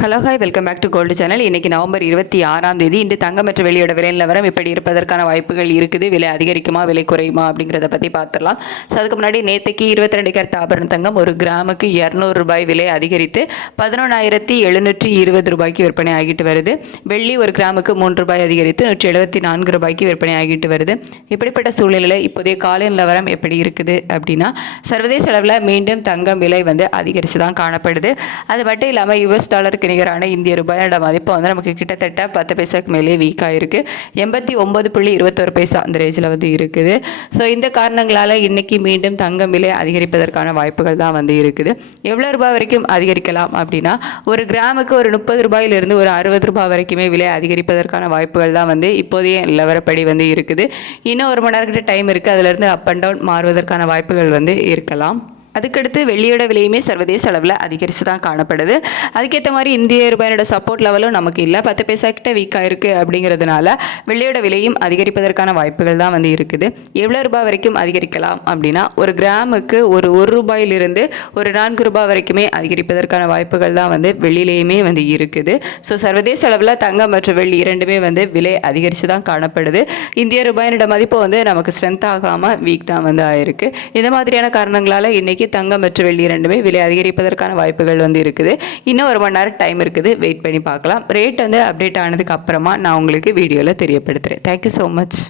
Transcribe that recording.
Hello hi welcome back to gold channel. இன்றைக்கி November 26ஆம் தேதி இன்று தங்கம் மற்றும் வெள்ளியோட விலை நிலவரம் எப்படி இருப்பதற்கான வாய்ப்புகள் இருக்குது, விலை அதிகரிக்குமா விலை குறையுமா அப்படிங்கிறத பற்றி பார்த்துடலாம். ஸோ அதுக்கு முன்னாடி நேற்றுக்கு 22 கேரட் ஆபரண தங்கம் ஒரு கிராமுக்கு 200 ரூபாய் விலை அதிகரித்து 11,720 ரூபாய்க்கு விற்பனை ஆகிட்டு வருது. வெள்ளி ஒரு கிராமுக்கு 3 ரூபாய் அதிகரித்து 174 ரூபாய்க்கு விற்பனை ஆகிட்டு வருது. இப்படிப்பட்ட சூழ்நிலையில் இப்போதைய காலை நிலவரம் எப்படி இருக்குது அப்படின்னா, சர்வதேச அளவில் மீண்டும் தங்கம் விலை அதிகரித்து தான் காணப்படுது. அது மட்டும் இல்லாமல் US டாலருக்கு நிகரான இந்திய ரூபாயோட மதிப்பு நமக்கு கிட்டத்தட்ட 10 பைசாக்கு மேலே வீக் ஆகிருக்கு. 89.21 பைசா அந்த ரேஞ்சில் இருக்குது. ஸோ இந்த காரணங்களால் இன்றைக்கி மீண்டும் தங்கம் விலை அதிகரிப்பதற்கான வாய்ப்புகள் தான் இருக்குது. எவ்வளோ ரூபாய் வரைக்கும் அதிகரிக்கலாம் அப்படின்னா, ஒரு கிராமுக்கு ஒரு 30 ரூபாயிலிருந்து ஒரு 60 ரூபாய் வரைக்குமே விலை அதிகரிப்பதற்கான வாய்ப்புகள் தான் இப்போதைய நிலவரப்படி இருக்குது. இன்னும் ஒரு மணி நேரத்துக்கு டைம் இருக்குது. அதிலிருந்து அப் அண்ட் டவுன் மாறுவதற்கான வாய்ப்புகள் இருக்கலாம். அதுக்கடுத்து வெள்ளியோட விலையுமே சர்வதேச அளவில் அதிகரித்து தான் காணப்படுது. அதுக்கேற்ற மாதிரி இந்திய ரூபாயோட சப்போர்ட் லெவலும் நமக்கு இல்லை, 10 பைசா கிட்ட வீக்காக இருக்குது. அப்படிங்கிறதுனால வெள்ளியோட விலையும் அதிகரிப்பதற்கான வாய்ப்புகள் தான் இருக்குது. எவ்வளோ ரூபாய் வரைக்கும் அதிகரிக்கலாம் அப்படின்னா, ஒரு கிராமுக்கு ஒரு ரூபாயிலிருந்து ஒரு 4 ரூபாய் வரைக்குமே அதிகரிப்பதற்கான வாய்ப்புகள் தான் வெள்ளியிலையுமே இருக்குது. ஸோ சர்வதேச அளவில் தங்கம் மற்றும் வெள்ளி இரண்டுமே விலை அதிகரித்து தான் காணப்படுது. இந்திய ரூபாயோட மதிப்பு நமக்கு ஸ்ட்ரென்த் ஆகாமல் வீக் தான் ஆயிருக்கு. இந்த மாதிரியான காரணங்களால் இன்றைக்கி தங்கம் மற்றும் வெள்ளி இரண்டுமே விலை அதிகரிப்பதற்கான வாய்ப்புகள் இருக்குது. இன்னும் ஒரு மணி நேரம் டைம் இருக்குது, வெயிட் பண்ணி பார்க்கலாம். ரேட் அப்டேட் ஆனதுக்கு அப்புறமா நான் உங்களுக்கு வீடியோவில் தெரியப்படுத்துகிறேன். Thank you so much.